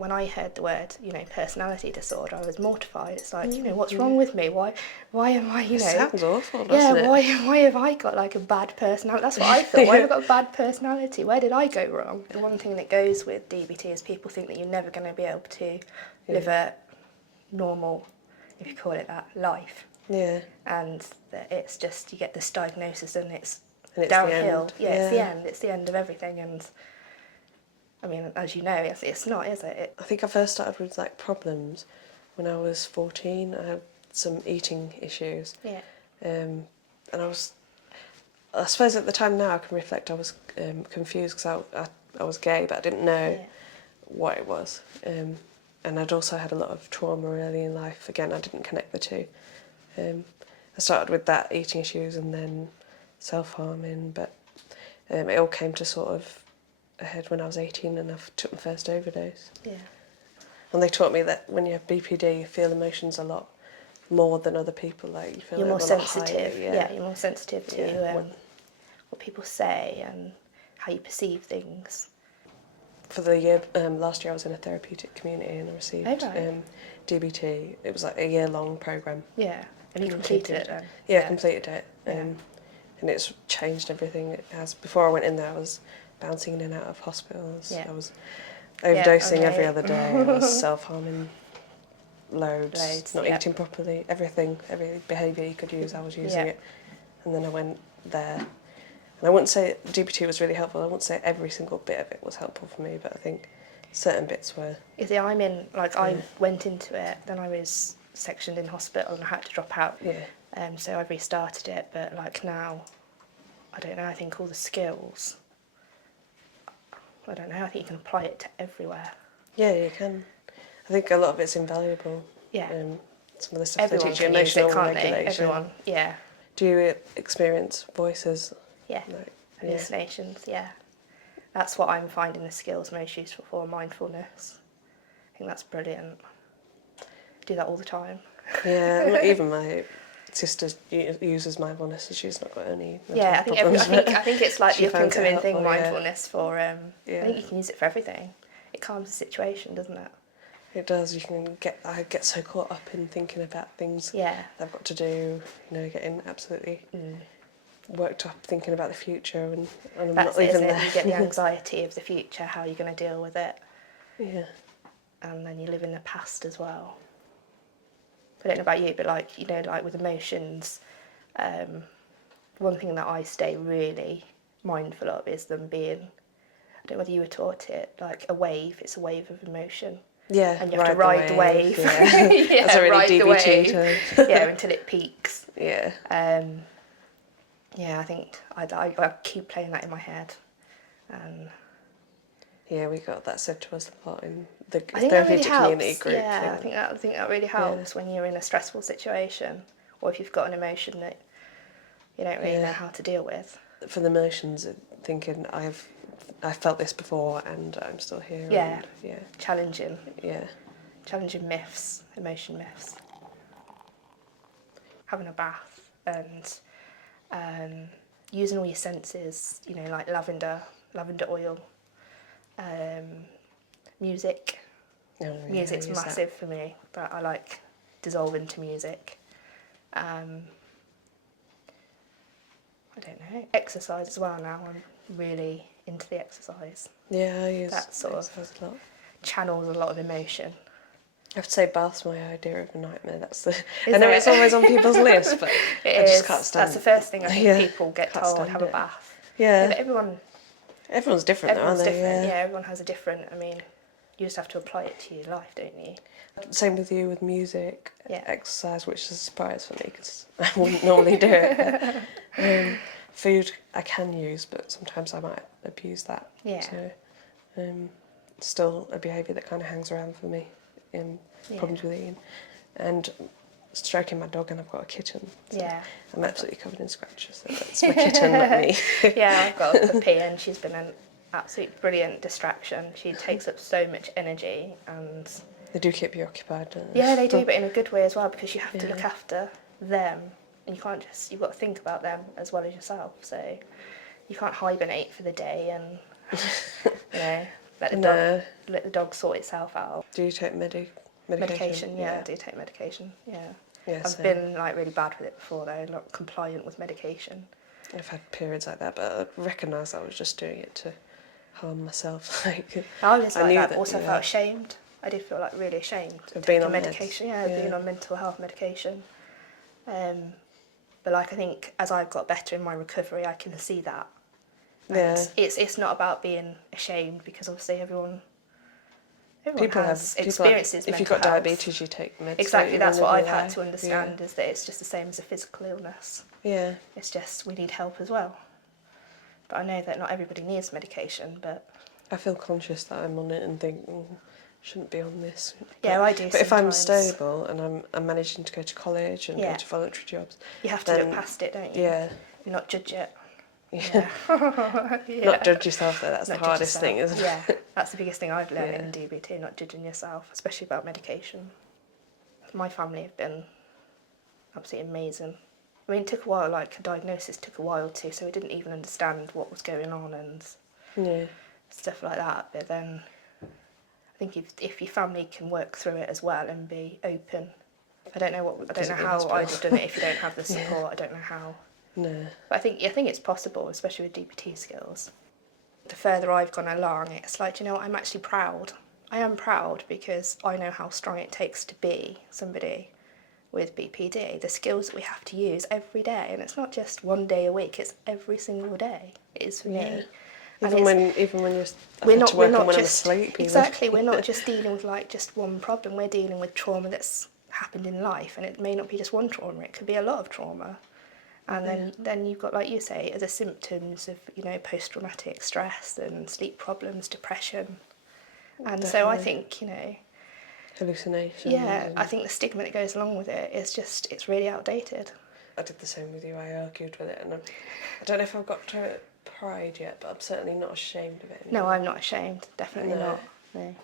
when I heard the word, personality disorder, I was mortified. It's like, what's wrong with me? Why am I, It sounds awful, doesn't it? Why have I got like a bad personality? That's what I thought. Why have I got a bad personality? Where did I go wrong? The one thing that goes with DBT is people think that you're never going to be able to live a normal, if you call it that, life. Yeah. And that it's just, you get this diagnosis and it's And it's downhill. the end. It's the end. It's the end of everything. And I mean, as you know, it's not, is it? I think I first started with like problems when I was 14. I had some eating issues. Yeah. And I suppose at the time now I can reflect, I was confused because I was gay, but I didn't know what it was. And I'd also had a lot of trauma early in life. Again, I didn't connect the two. I started with that, eating issues, and then self-harming, but it all came to sort of a head when I was 18 and I took my first overdose. Yeah. And they taught me that when you have BPD, you feel emotions a lot more than other people. Like you feel you're like more sensitive. Higher, You're more sensitive to what people say and how you perceive things. For the year, last year I was in a therapeutic community and I received DBT. It was like a year-long programme. Yeah. And you completed it then? Yeah, I completed it. And it's changed everything. It has. Before I went in there, I was bouncing in and out of hospitals. Yeah. I was overdosing every other day. I was self-harming loads, not eating properly. Every behaviour you could use, I was using it. And then I went there. And I wouldn't say DBT was really helpful. I wouldn't say every single bit of it was helpful for me, but I think certain bits were. You see, I went into it, then I was sectioned in hospital and I had to drop out. Yeah. So I restarted it, but like now, I don't know, I think all the skills, I don't know, I think you can apply it to everywhere. Yeah, you can. I think a lot of it's invaluable. Yeah. Some of the stuff Everyone they teach you, can use it, emotional can't they? regulation. Everyone, yeah. Do you experience voices? Yeah, hallucinations, That's what I'm finding the skills most useful for, mindfulness. I think that's brilliant. Do that all the time. Yeah, even my sister uses mindfulness and she's not got any mental problems. I think it's like the up and coming thing, mindfulness for, I think you can use it for everything. It calms the situation, doesn't it? It does. I get so caught up in thinking about things that I've got to do, getting absolutely worked up thinking about the future and I'm That's not even it, there. You get the anxiety of the future, how you're going to deal with it. Yeah. And then you live in the past as well. I don't know about you, but like with emotions, one thing that I stay really mindful of is them being, I don't know whether you were taught it, like a wave, it's a wave of emotion. Yeah, and you have to ride the wave. Yeah. That's a really DBT term. Until it peaks. Yeah. I think I keep playing that in my head. Yeah, we got that said to us a lot in the therapeutic community group. Yeah, I think that really helps when you're in a stressful situation or if you've got an emotion that you don't really know how to deal with. For the emotions, thinking I've felt this before and I'm still here. Yeah. And, challenging. Yeah. Challenging myths, emotion myths. Having a bath and using all your senses, like lavender oil, music. Music's massive for me, but I like dissolve into music. I don't know, exercise as well now. I'm really into the exercise. Yeah, I use that sort of a lot. Channels a lot of emotion. I have to say, bath's my idea of a nightmare. I know it's always on people's list, but I just can't stand. That's the first thing I think people get told. Have a bath. Yeah. But everyone's different, everyone's though, aren't different. they? Yeah, everyone has a different. I mean, you just have to apply it to your life, don't you? Same with you with music, exercise, which is a surprise for me because I wouldn't normally do it. Food I can use, but sometimes I might abuse that. Yeah. So, still a behaviour that kind of hangs around for me. Problems with eating, and stroking my dog, and I've got a kitten. So I'm absolutely covered in scratches. So that's my kitten, not me. I've got a puppy, and she's been an absolute brilliant distraction. She takes up so much energy, and they do keep you occupied, don't they? Yeah, they do, but in a good way as well, because you have to look after them, and you can't you've got to think about them as well as yourself. So you can't hibernate for the day, and let the dog sort itself out. Do you take medication? Yeah, I do take medication. Yeah. Yeah, I've been like really bad with it before though, not compliant with medication. I've had periods like that, but I recognised I was just doing it to harm myself. Like, I was like knew that, that, also yeah. felt ashamed. I did feel like really ashamed Of taking being on medication. meds. Yeah, being on mental health medication. But like I think as I've got better in my recovery, I can see that. And Yeah. it's not about being ashamed because obviously everyone People has have experiences. If you've mental got health. diabetes, you take meds. Exactly, don't you, that's what whenever I've you're had alive. to understand is that it's just the same as a physical illness. Yeah. It's just we need help as well. But I know that not everybody needs medication, but... I feel conscious that I'm on it and think, shouldn't be on this. Yeah, I do But if I'm sometimes. stable and I'm managing to go to college and go to voluntary jobs... You have to look past it, don't you? Yeah. And not judge it. Yeah. Yeah. Not judge yourself, though. That's Not the judge hardest yourself. thing, isn't it? Yeah, that's the biggest thing I've learned Yeah. in DBT, not judging yourself, especially about medication. My family have been absolutely amazing. I mean, it took a while, like, a diagnosis took a while too, so we didn't even understand what was going on and stuff like that. But then I think if your family can work through it as well and be open, I don't know how I'd have done it if you don't have the support. I don't know how. No. But I think it's possible, especially with DBT skills. The further I've gone along, it's like, you know what, I'm actually proud. I am proud because I know how strong it takes to be somebody with BPD. The skills that we have to use every day, and it's not just one day a week, it's every single day. It is for me. Even when you're we're not when I'm just asleep. Even. Exactly, we're not just dealing with like just one problem. We're dealing with trauma that's happened in life, and it may not be just one trauma. It could be a lot of trauma. And then you've got, like you say, the symptoms of, you know, post-traumatic stress and sleep problems, depression. And so I think, you know... Hallucinations. Yeah, I think the stigma that goes along with it is just, it's really outdated. I did the same with you. I argued with it, and I don't know if I've got to pride yet, but I'm certainly not ashamed of it anymore. No, I'm not ashamed. Definitely not. No.